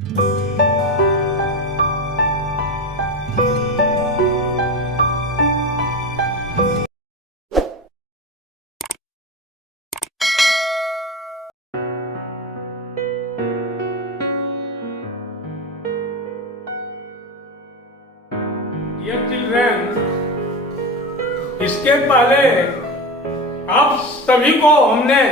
Dear children, इसके पहले आप सभी को हमने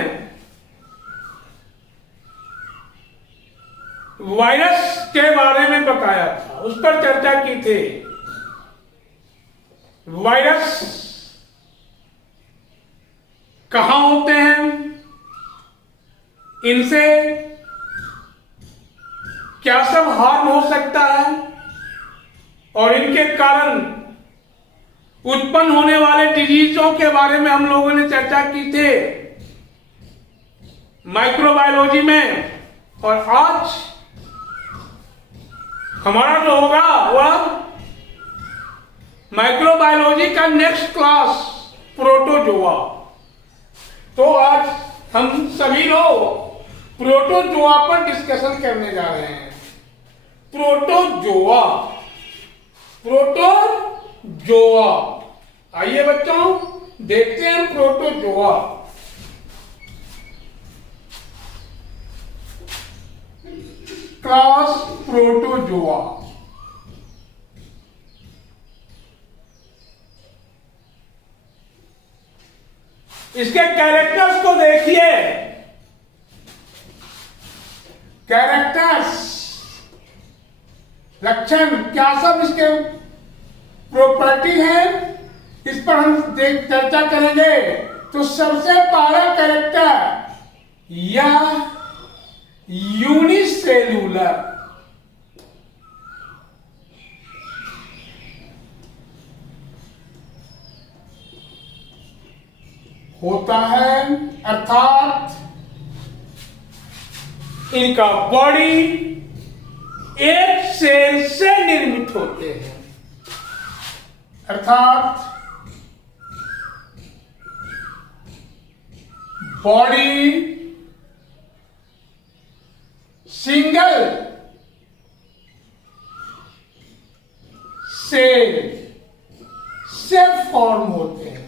वायरस के बारे में बताया था, उस पर चर्चा की थी। वायरस कहां होते हैं, इनसे क्या सब हार्म हो सकता है और इनके कारण उत्पन्न होने वाले डिजीजों के बारे में हम लोगों ने चर्चा की थी माइक्रोबायोलॉजी में। और आज हमारा जो होगा वह माइक्रोबायोलॉजी का नेक्स्ट क्लास प्रोटोजोआ। तो आज हम सभी लोग प्रोटोजोआ पर डिस्कशन करने जा रहे हैं। प्रोटोजोआ, प्रोटोजोआ, आइए बच्चों देखते हैं प्रोटोजोआ। Class protozoa. इसके कैरेक्टर्स को देखिए। कैरेक्टर्स, लक्षण, क्या सब इसके प्रॉपर्टी है, इस पर हम चर्चा करेंगे। तो सबसे पहला कैरेक्टर यह यूनिसेलुलर होता है, अर्थात इनका बॉडी एक सेल से निर्मित होते हैं, अर्थात बॉडी सिंगल सेल से फॉर्म होते हैं।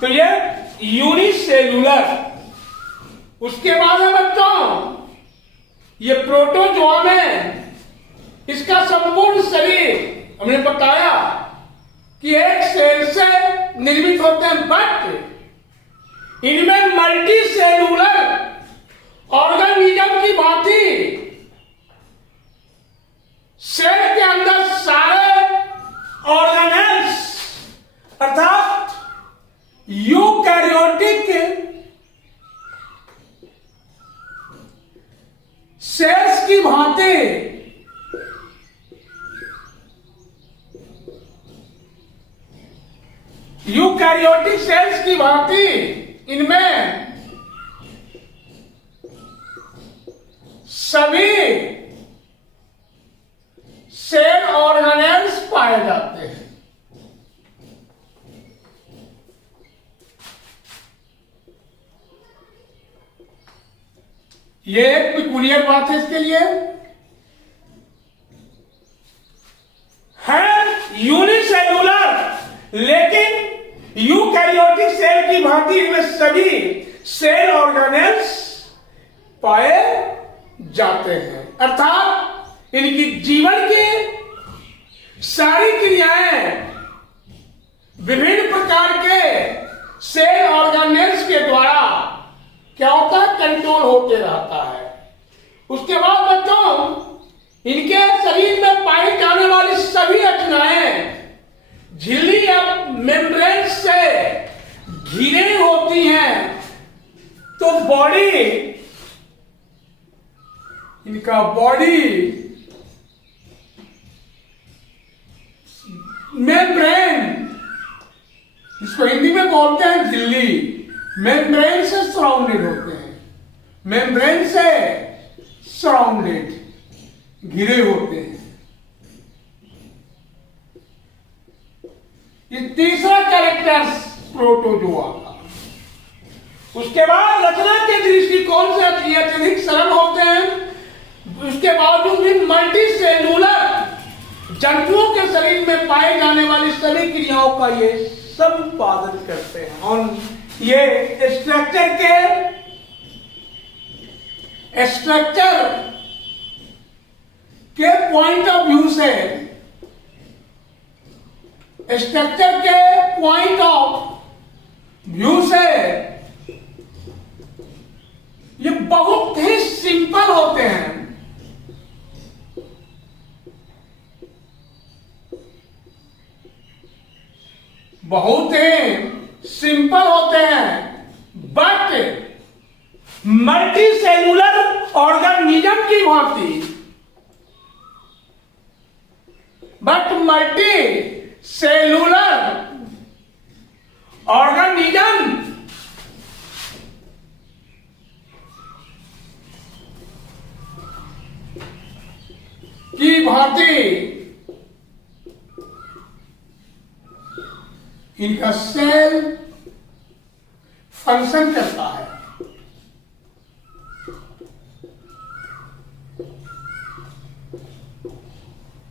तो ये यूनिसेलुलर। उसके बाद है बच्चों ये प्रोटोजोआ में इसका संपूर्ण शरीर हमने बताया कि एक सेल से निर्मित होते हैं, बट इनमें मल्टी सेलुलर ऑर्गेनिज्म की भांति सेल के अंदर सारे ऑर्गेनेल्स अर्थात यूकैरियोटिक सेल्स की भांति यूकैरियोटिक सेल्स की भांति इनमें सभी सेल ऑर्गेनेल्स पाए जाते हैं। ये एक पिकुलियर बात है इसके लिए, है यूनिसेलुलर, लेकिन यूकैरियोटिक सेल की भांति इनमें सभी सेल ऑर्गेनेल्स पाए जाते हैं, अर्थात इनकी जीवन की सारी क्रियाएं विभिन्न प्रकार के सेल ऑर्गेनेल्स के द्वारा क्या होता है, कंट्रोल होते रहता है। उसके बाद बच्चों इनके शरीर में पाई जाने वाली सभी रचनाएं झिल्ली या मेम्ब्रेन से घिरे होती हैं। तो बॉडी, इनका बॉडी मेम्ब्रेन, इसको हिंदी में बोलते हैं झिल्ली, मेम्ब्रेन से सराउंडेड होते हैं, मेम्ब्रेन से सराउंडेड, घिरे होते हैं। ये तीसरा कैरेक्टर प्रोटोजोआ का। उसके बाद रचना के दृष्टिकोण से ये अत्यधिक सरल होते हैं। उसके बावजूद भी मल्टी सेलुलर जंतुओं के शरीर में पाए जाने वाली सभी क्रियाओं का ये संपादन करते हैं। और ये स्ट्रक्चर के पॉइंट ऑफ व्यू से, स्ट्रक्चर के पॉइंट ऑफ व्यू से ये बहुत ही सिंपल होते हैं। बहुत ही सिंपल होते हैं, बट मल्टी सेलुलर ऑर्गेनिज्म की भांति, मल्टी सेलुलर ऑर्गेनिज्म की भांति इनका सेल फंक्शन करता है।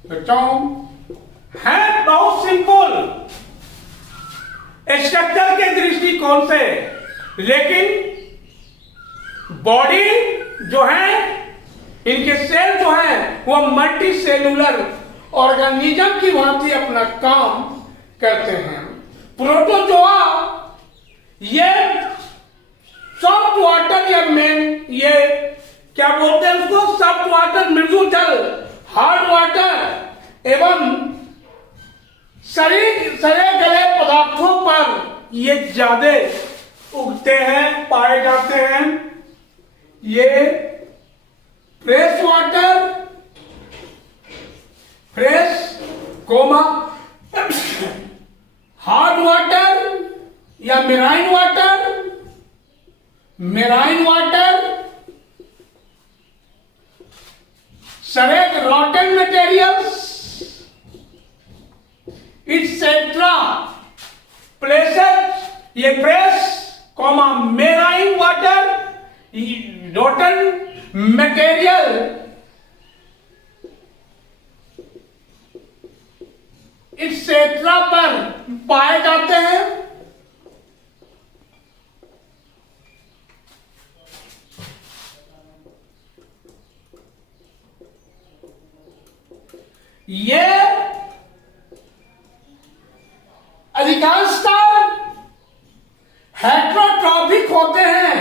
बच्चों, है बहुत सिंपल स्ट्रक्चर के दृष्टिकोण से, लेकिन बॉडी जो है, इनके सेल जो है वो मल्टी सेलुलर ऑर्गेनिज्म की भांति अपना काम करते हैं। प्रोटोजोआ ये सॉफ्ट वाटर या ये क्या बोलते हैं उसको, सॉफ्ट वाटर, मृदु जल, हार्ड वाटर एवं सड़े गले पदार्थों पर ये ज्यादा उगते हैं, पाए जाते हैं। ये फ्रेश वाटर, हार्ड वाटर या मेराइन वाटर, सड़े रॉटन मटेरियल्स इटसेट्रा प्लेसेस, ये fresh marine water, rotten material etcetera पर पाए जाते हैं। ये अधिकांशतः हेट्रोट्रॉफिक होते हैं।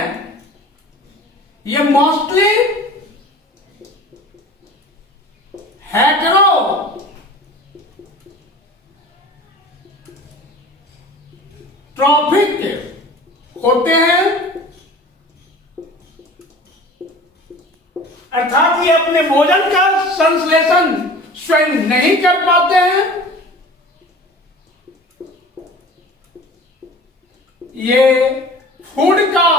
ये मोस्टली हेट्रोट्रॉफिक होते हैं, अर्थात ये अपने भोजन का संश्लेषण स्वयं नहीं कर पाते हैं। ये फूड का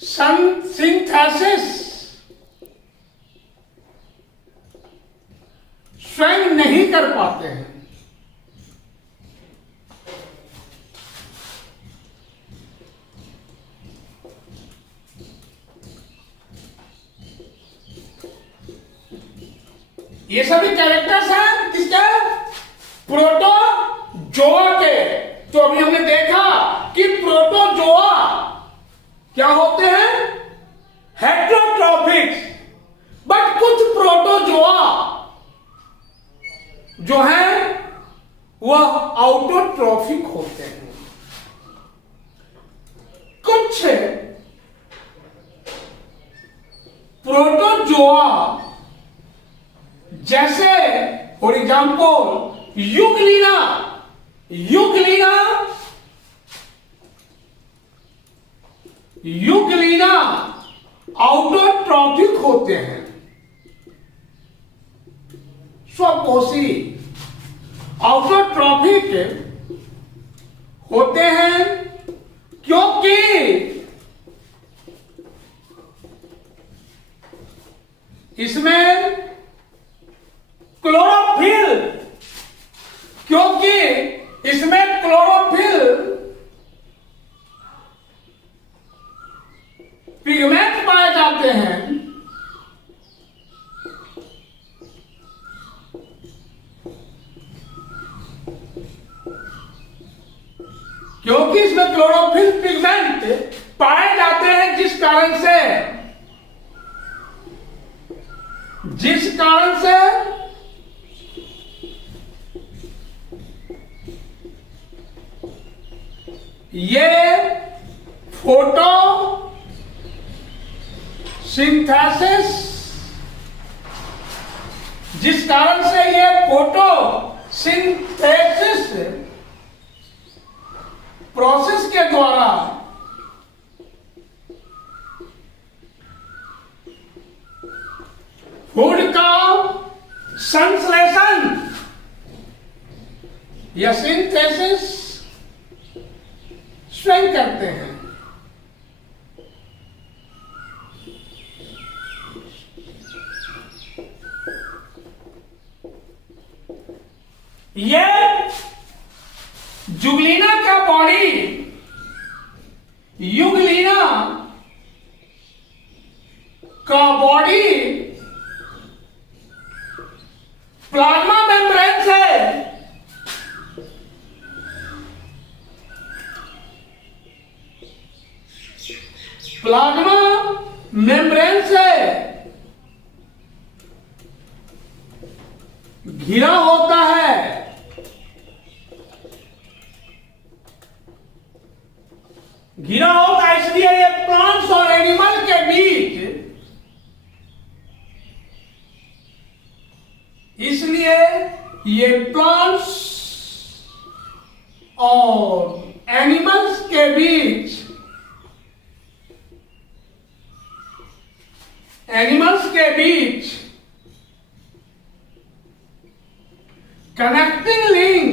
सिंथेसिस स्वयं नहीं कर पाते हैं। ये सभी कैरेक्टर्स हैं किसके, प्रोटोजोआ के। तो अभी हमने देखा कि प्रोटोजोआ क्या होते हैं, हेट्रोट्रॉफिक्स, बट कुछ प्रोटोजोआ जो हैं वह ऑटोट्रॉफिक होते हैं। कुछ प्रोटोजोआ जैसे फॉर एग्जाम्पल युगलीना ऑटोट्रॉफिक होते हैं, स्वपोषी ऑटोट्रॉफिक होते हैं, क्योंकि इसमें क्लोरोफिल क्योंकि इसमें क्लोरोफिल पिगमेंट पाए जाते हैं, क्योंकि इसमें क्लोरोफिल पिगमेंट पाए जाते हैं, जिस कारण से ये फोटो सिंथेसिस, जिस कारण से ये फोटो सिंथेसिस प्रोसेस के द्वारा फूड का संश्लेषण या सिंथेसिस स्वयं करते हैं। यह जुगलीना का बॉडी, युगलीना का बॉडी प्लाज्मा मेम्ब्रेन से घिरा होता है। घिरा होता है, इसलिए ये प्लांट्स और एनिमल के बीच, इसलिए ये प्लांट्स और एनिमल्स के बीच, कनेक्टिंग लिंक,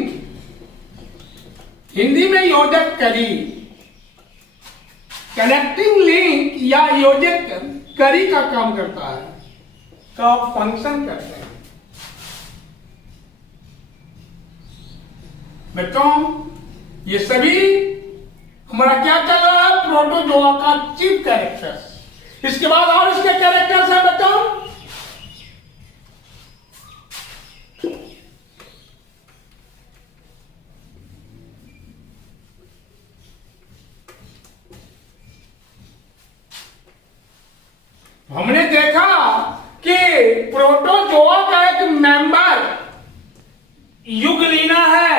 हिंदी में योजक कड़ी, कनेक्टिंग लिंक या योजक कड़ी का काम करता है, का फंक्शन करते हैं। बच्चों, ये सभी हमारा क्या चल रहा है, प्रोटोजोआ का चीफ कैरेक्टर्स। इसके बाद और इसके कैरेक्टर्स हैं बच्चों, हमने देखा कि प्रोटोजोआ का एक मेंबर युगलीना है,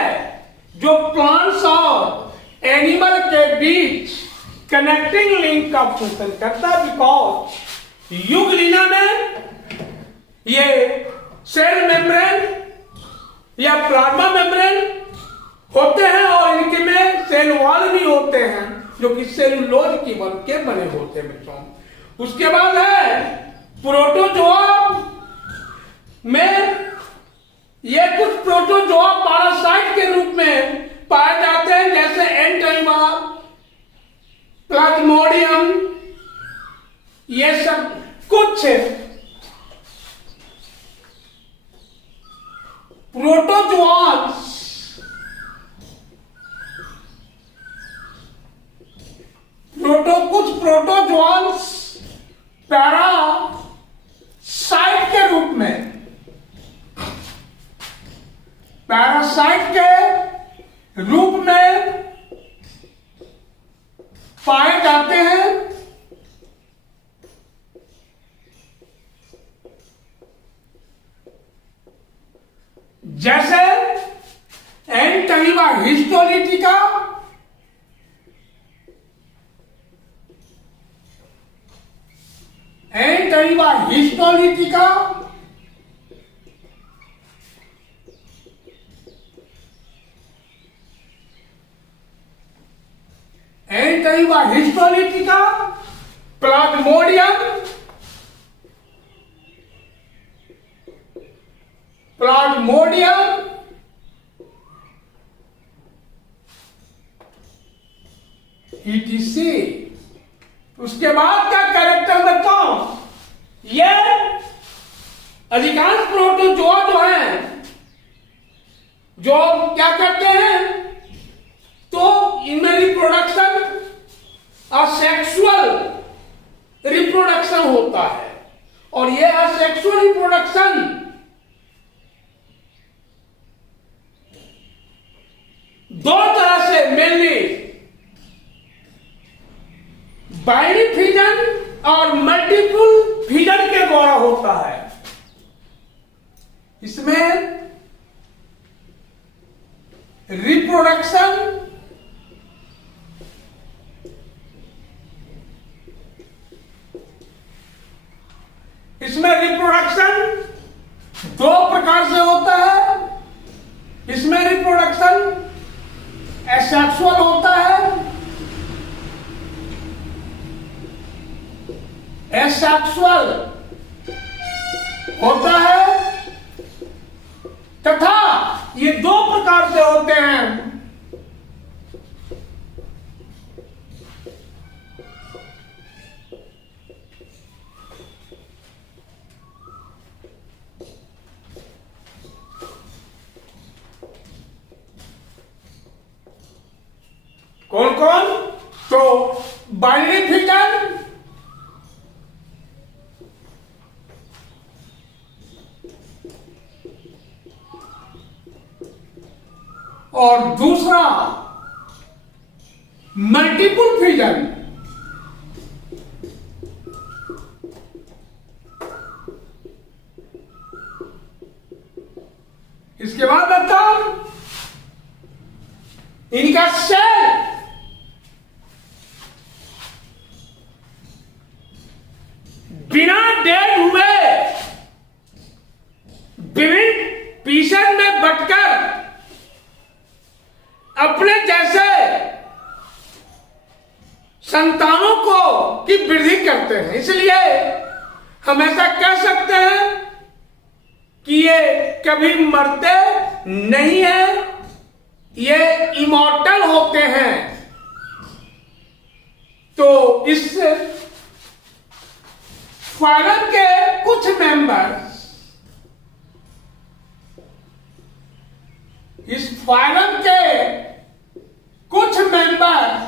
जो प्लांट्स और एनिमल के बीच कनेक्टिंग लिंक का फंक्शन करता है। बिकॉज युगलीना में ये सेल मेम्ब्रेन या प्लाज्मा मेम्ब्रेन होते हैं और इनके में सेल वॉल भी होते हैं, जो कि सेलुलोज की बन के बने होते हैं बच्चों। उसके बाद है प्रोटोजोआ में ये कुछ प्रोटोजोआ पैरासाइट के रूप में पाए जाते हैं, जैसे एंटाइमा, प्लाज्मोडियम, ये सब कुछ प्रोटोजोआंस कुछ प्रोटोजोआंस पैरासाइट के रूप में, पाए जाते हैं। जैसे एंटाइमा हिस्टोलिटिका, प्लाज्मोडियम, ETC। उसके बाद का कैरेक्टर बताओ, ये अधिकांश प्रोटोजोआ जो हैं जो क्या करते हैं, तो इनमें रिप्रोडक्शन और सेक्सुअल रिप्रोडक्शन होता है। और यह सेक्सुअल रिप्रोडक्शन दो तरह से मेनली बाइनरी फिजन और मल्टीपल फिजन के द्वारा होता है। इसमें रिप्रोडक्शन दो प्रकार से होता है। इसमें रिप्रोडक्शन एसेक्सुअल होता है, एसेक्सुअल होता है, तथा ये दो प्रकार से होते हैं। कौन कौन? तो बाइनरी फिजन, और दूसरा मल्टीपल फिजन। इसके बाद बताओ इनका सेल बिना डेड हुए विभिन्न पीसेस में बंटकर अपने जैसे संतानों को की वृद्धि करते हैं। इसलिए हम ऐसा कह सकते हैं कि ये कभी मरते नहीं है, ये इमॉर्टल होते हैं। तो इस फाइलम के कुछ मेंबर, इस फाइलम के कुछ मेंबर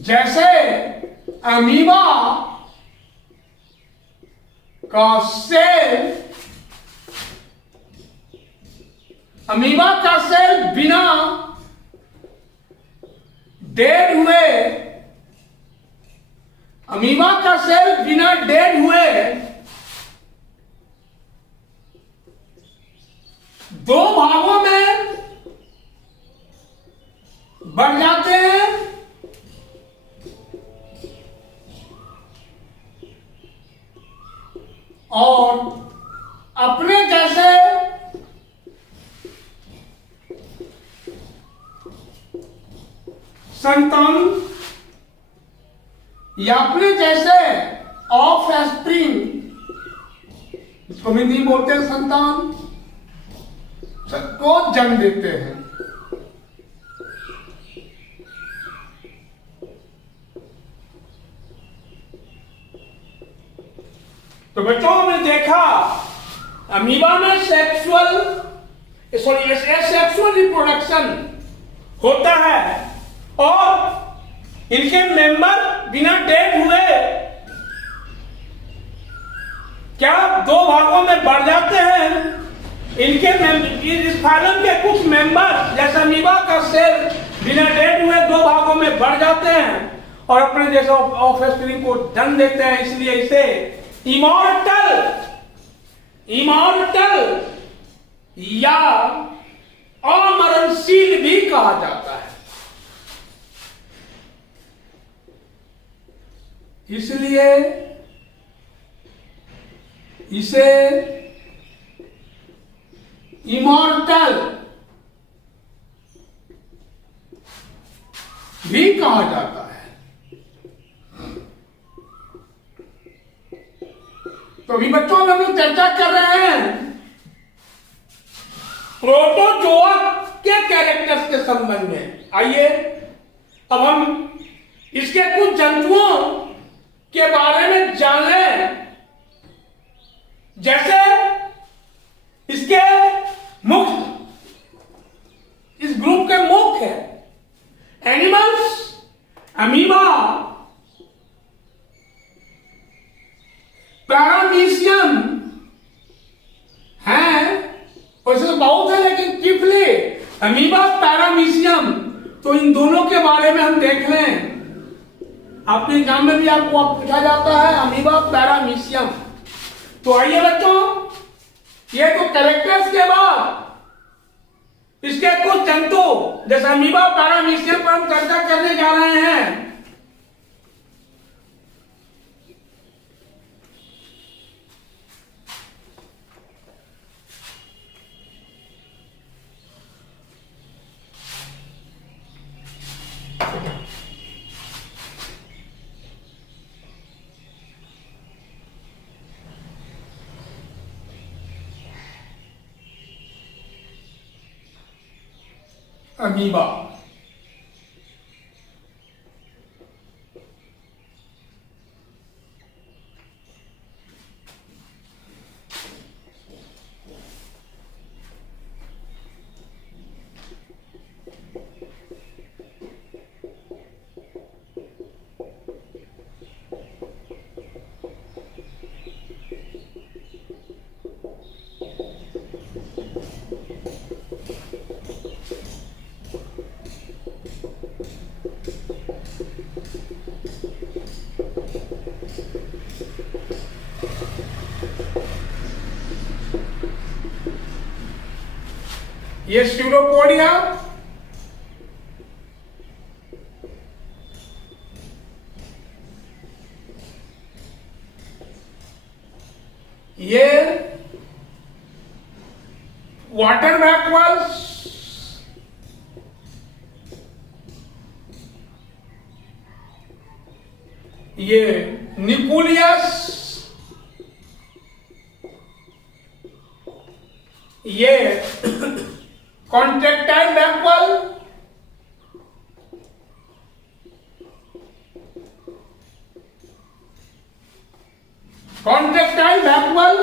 जैसे अमीबा का सेल बिना डेड हुए, अमीबा का सेल बिना डेड हुए दो भागों में बढ़ जाते हैं और अपने जैसे संतान या अपने जैसे ऑफ स्प्रिंग, इसको हिंदी बोलते हैं संतान, को जन्म देते हैं। तो बच्चों हमने देखा अमीबा में सेक्सुअल रिप्रोडक्शन होता है और इनके मेंबर बिना डेड हुए क्या दो भागों में बढ़ जाते हैं। इनके इस फाइलम के कुछ मेंबर जैसे अमीबा का सेल बिना डेड हुए दो भागों में बढ़ जाते हैं और अपने जैसे ऑफस्प्रिंग को जन्म देते हैं। इसलिए इसे इमॉर्टल या अमरणशील भी कहा जाता है। इसलिए इसे इमॉर्टल भी कहा जाता है। तो अभी बच्चों में हम लोग चर्चा कर रहे हैं प्रोटोजोआ के कैरेक्टर्स के संबंध में। आइए अब हम इसके कुछ जंतुओं के बारे में जान लें। जैसे इसके मुख्य, इस ग्रुप के मुख्य एनिमल्स, अमीबा, पैरामीशियम हैं, वैसे तो बहुत है लेकिन चिपली अमीबा, पैरामीशियम, तो इन दोनों के बारे में हम देख लें। अपने एग्जाम में भी आपको पूछा जाता है अमीबा, पैरामीशियम। तो आइए बच्चों, ये तो कैरेक्टर्स के बाद इसके कुछ जंतु जैसे अमीबा, पैरामीशियम पर हम चर्चा करने जा रहे हैं। अमीबा, ये स्यूडोपोडिया, ये वाटर वैक्यूल्स, ये निकुलियस, ये कॉन्ट्रेक्टाइल वैक्यूल, कॉन्ट्रेक्टाइल वैक्यूल।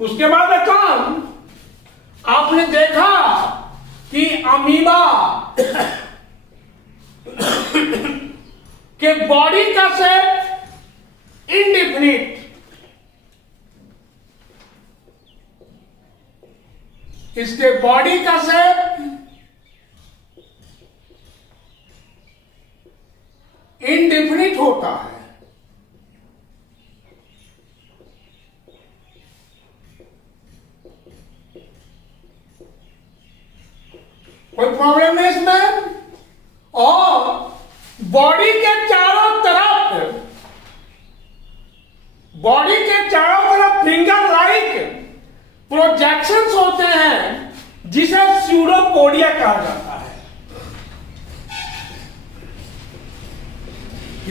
उसके बाद काम आपने देखा कि अमीबा के बॉडी का शेप इंडिफिनिट, इसके बॉडी का शेप इंडिफिनिट होता है। कोई प्रॉब्लम नहीं इसमें। और बॉडी के चारों तरफ, बॉडी के चारों तरफ फिंगर लाइक प्रोजेक्शंस होते हैं जिसे स्यूडोपोडिया कहा जाता है।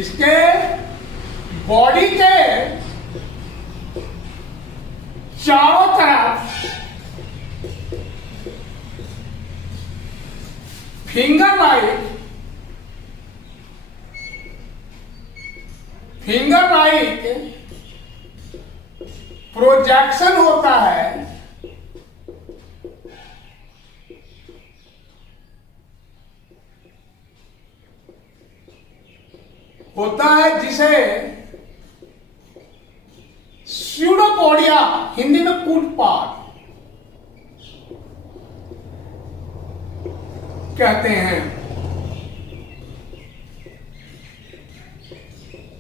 इसके बॉडी के चारों तरफ फिंगर लाइक प्रोजेक्शन होता है, जिसे स्यूडोपोडिया, हिंदी में कूटपाट कहते हैं।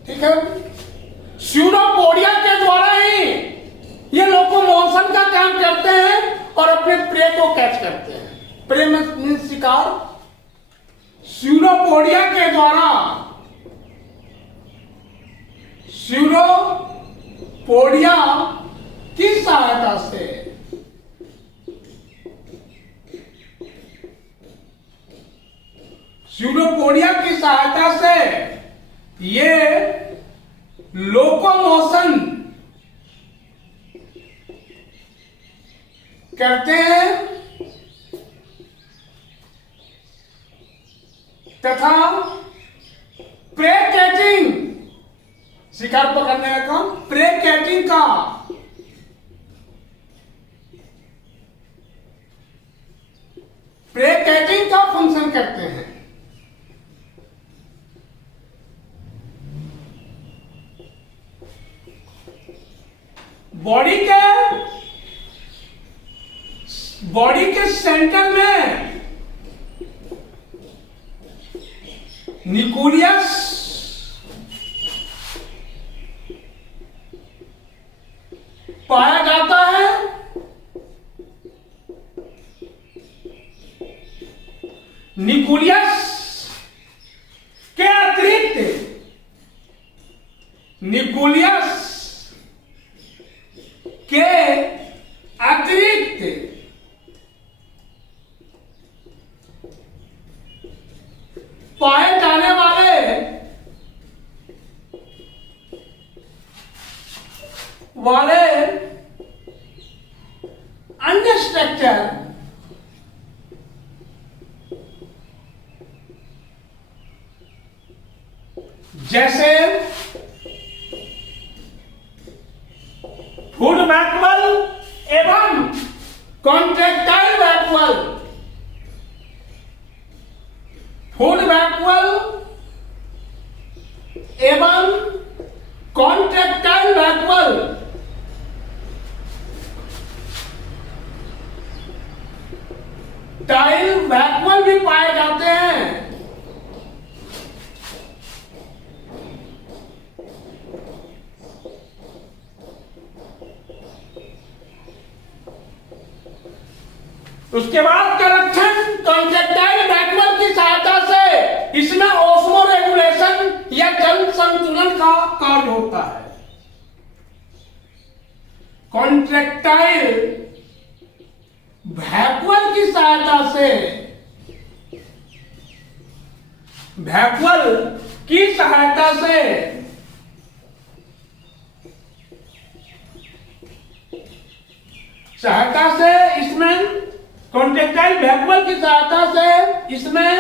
ठीक है, स्यूडोपोडिया के द्वारा ही ये लोकोमोशन का काम करते हैं और अपने प्रे को कैच करते हैं। प्रे में शिकार। स्यूडोपोडिया के द्वारा, स्यूडोपोडिया की सहायता से स्यूडोपोडिया की सहायता से ये लोकोमोशन करते हैं तथा प्रे कैचिंग, शिकार पकड़ने का काम प्रे कैचिंग का। प्रे कैचिंग का फंक्शन करते हैं। बॉडी के सेंटर में न्यूक्लियस पाया जाता है। न्यूक्लियस के अतिरिक्त पाए जाने वाले अन्य स्ट्रक्चर जैसे फूड वैक्यूल एवं कॉन्ट्रैक्टाइल वैक्यूल, फूड वैक्यूल एवं कॉन्ट्रैक्टाइल वैक्यूल टाइल वैक्यूल भी पाए जाते हैं। उसके बाद करेक्शन कॉन्ट्रैक्टाइल वैक्यूल की सहायता से इसमें ऑस्मो रेगुलेशन या जल संतुलन का कार्य होता है। कॉन्ट्रैक्टाइल वैक्यूल की सहायता से इसमें कॉन्ट्रैक्टाइल वैक्यूल की सहायता से इसमें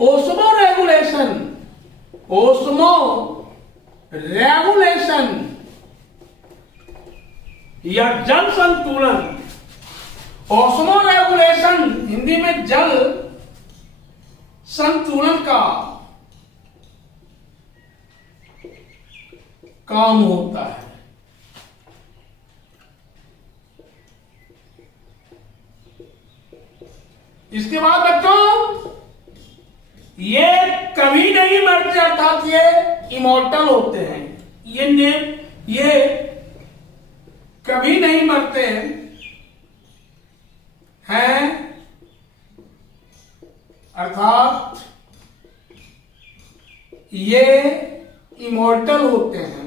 ओस्मो रेगुलेशन या जल संतुलन, ओस्मो रेगुलेशन हिंदी में जल संतुलन का काम होता है। इसके बाद बच्चों ये कभी नहीं मरते, अर्थात ये इमॉर्टल होते हैं। ये कभी नहीं मरते हैं, अर्थात ये इमॉर्टल होते हैं।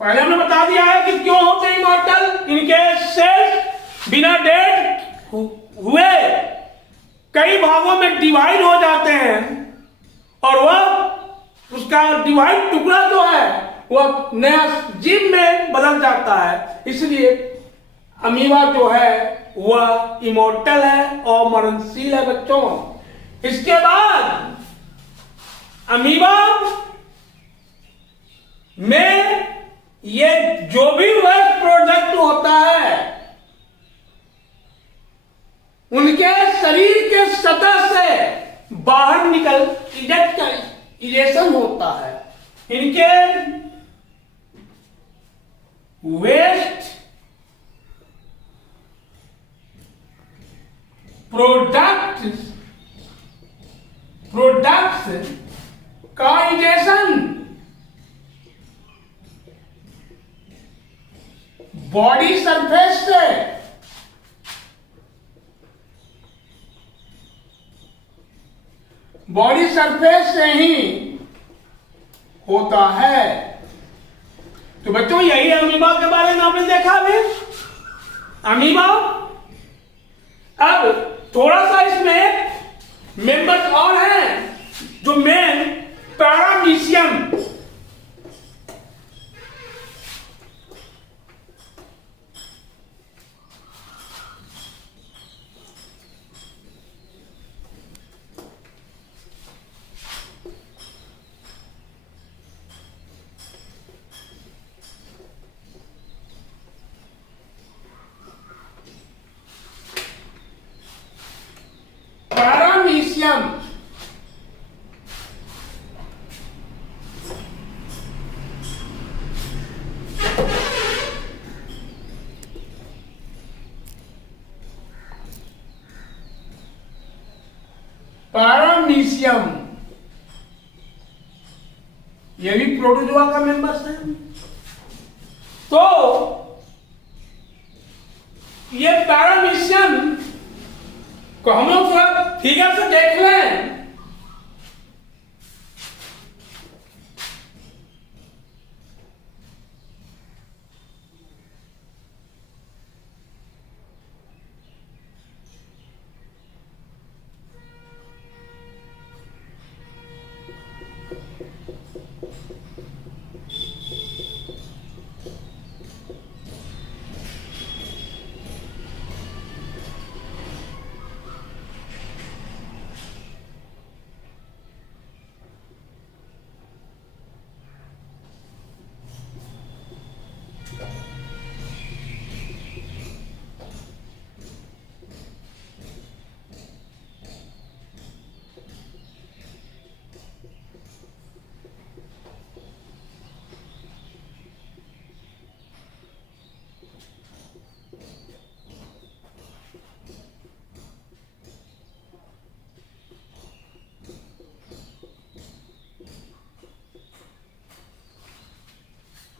पहले हमने बता दिया है कि क्यों होते हैं इमॉर्टल। इनके सेल्स बिना डेड हुए कई भागों में डिवाइड हो जाते हैं और वह उसका डिवाइड टुकड़ा जो है वह नया जीव में बदल जाता है। इसलिए अमीबा जो है वह इमॉर्टल है और मरणशील है बच्चों। इसके बाद अमीबा में ये जो भी वेस्ट प्रोडक्ट होता है उनके शरीर के सतह से बाहर निकल इजेक्शन होता है। इनके वेस्ट प्रोडक्ट्स का इजेक्शन बॉडी सरफेस से ही होता है। तो बच्चों यही अमीबा के बारे में आपने देखा अभी। अमीबा, अब थोड़ा सा इसमें मेंबर्स और हैं जो मेन पैरामीशियम, पैरामीशियम, ये भी प्रोटोजोआ का मेंबर्स है। तो ये पैरामीशियम को हम लोग थोड़ा फिगर से देख लें।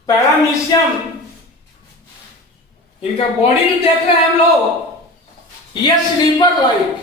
पैरामीशियम, इनका बॉडी जो देख रहे हैं हम लोग, ये sleeper like,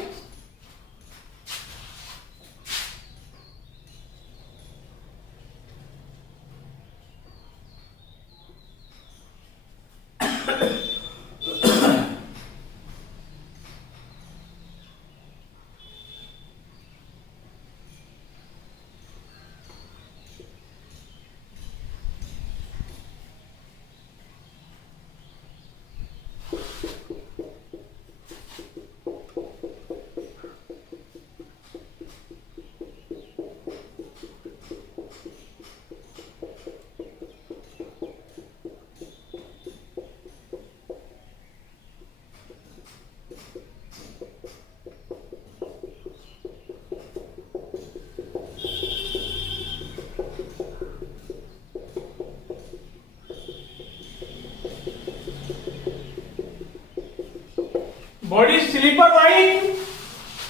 body sleeper like.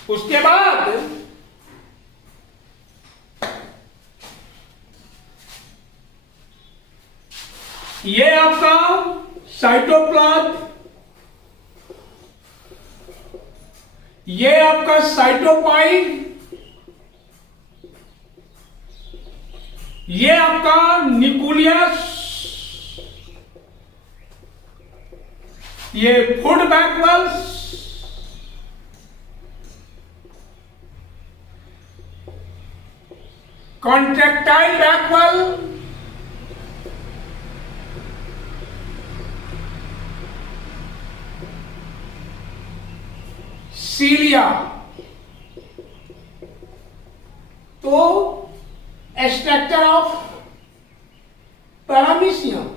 उसके बाद ये आपका साइटोप्लाज्म, ये आपका साइटोपाइड, ये आपका न्यूक्लियस, ये फूड बैकवेल्स, कॉन्ट्रैक्टाइल बैकवेल, सीलिया। तो structure of paramecium,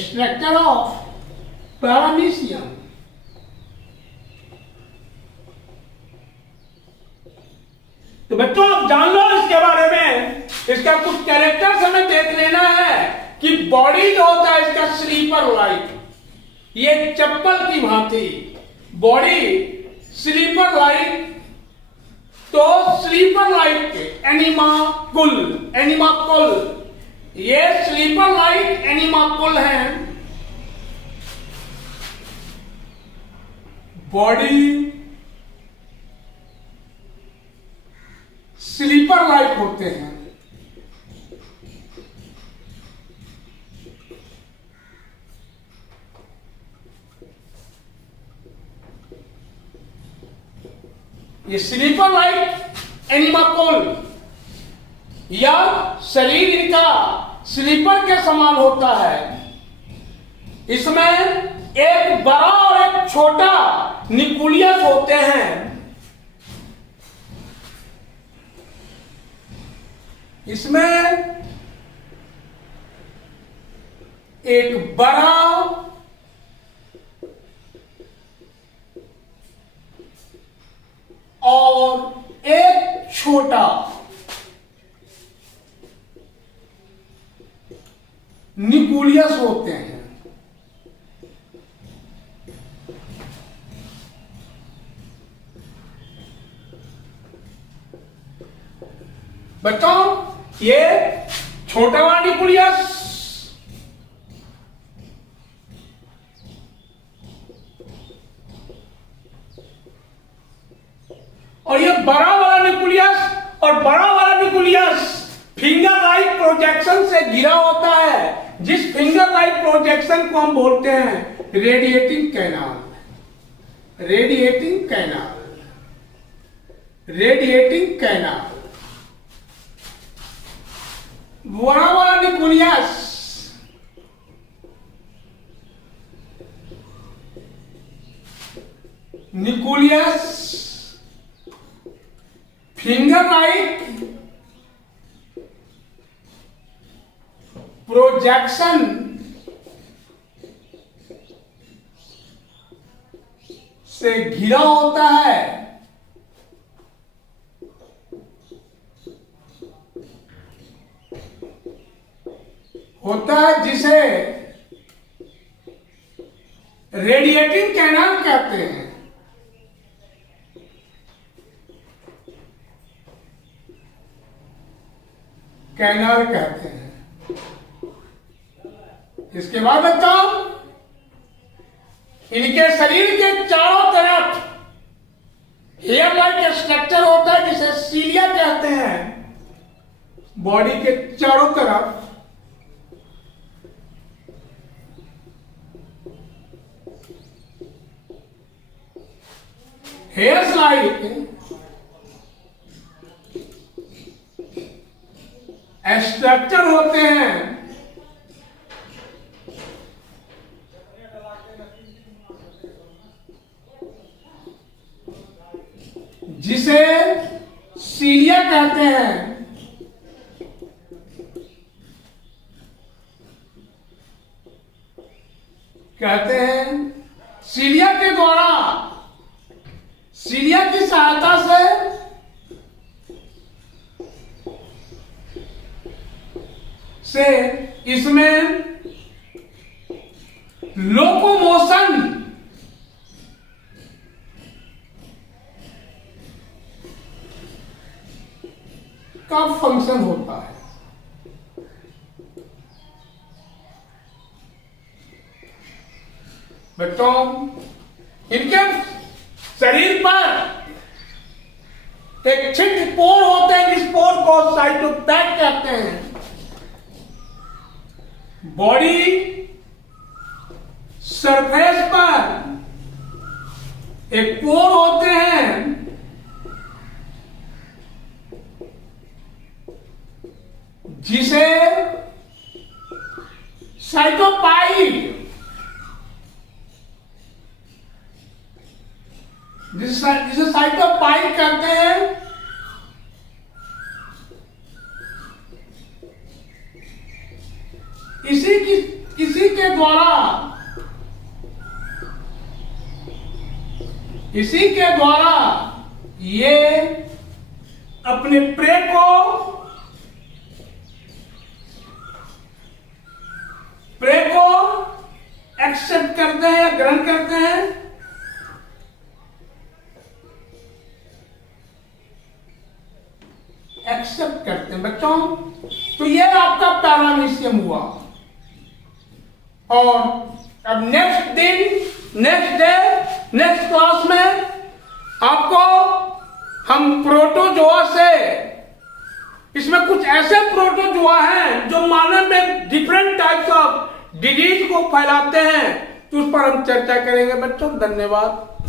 structure of paramecium. तो बच्चों आप जान लो इसके बारे में, इसका कुछ कैरेक्टर्स हमें देख लेना है कि बॉडी जो होता है इसका स्लीपर लाइक, ये चप्पल की भांति बॉडी स्लीपर लाइक। तो स्लीपर लाइक एनिमाकुल, एनिमाकुल, ये स्लीपर लाइक एनिमाकुल है। बॉडी स्लीपर लाइक होते हैं। ये स्लीपर लाइक एनिमाकुल, या शरीर इनका स्लीपर के समान होता है। इसमें एक बड़ा और एक छोटा न्यूक्लियस होते हैं। इसमें एक बड़ा और एक छोटा न्यूक्लियस होते हैं। बच्चों ये छोटा वाला न्यूक्लियस और ये बड़ा वाला न्यूक्लियस, और बड़ा वाला न्यूक्लियस फिंगर लाइक प्रोजेक्शन से घिरा होता है, जिस फिंगर लाइक प्रोजेक्शन को हम बोलते हैं radiating canal. Radiating canal, radiating canal. बड़ा वाला न्यूक्लियस फिंगर लाइक प्रोजेक्शन से घिरा होता है, जिसे रेडिएटिंग कैनाल कहते हैं। कैनाल कहते हैं। इसके बाद बच्चों इनके शरीर के चारों तरफ हेयर लाइक स्ट्रक्चर होता है, जिसे सीलिया कहते हैं। बॉडी के चारों तरफ हेयर्स लाइक स्ट्रक्चर होते हैं, जिसे सीलिया कहते हैं। सीलिया के द्वारा, सीलिया की सहायता से इसमें लोकोमोशन का फंक्शन होता है। बच्चों इनके शरीर पर एक छिद्र पोर होते हैं, जिस पोर को साइटोपैक कहते हैं। बॉडी सरफेस पर एक पोर होते हैं, जिसे साइटोपाइड, जिसे साइटोपाइड कहते हैं। इसी के द्वारा ये अपने प्रे को एक्सेप्ट करते हैं या ग्रहण करते हैं। एक्सेप्ट करते हैं बच्चों। तो ये आपका पैरामीशियम हुआ। और अब नेक्स्ट डे नेक्स्ट क्लास में आपको हम प्रोटोजोआ से, इसमें कुछ ऐसे प्रोटोजोआ हैं जो मानव में डिफरेंट टाइप्स ऑफ डिजीज को फैलाते हैं, तो उस पर हम चर्चा करेंगे बच्चों। धन्यवाद।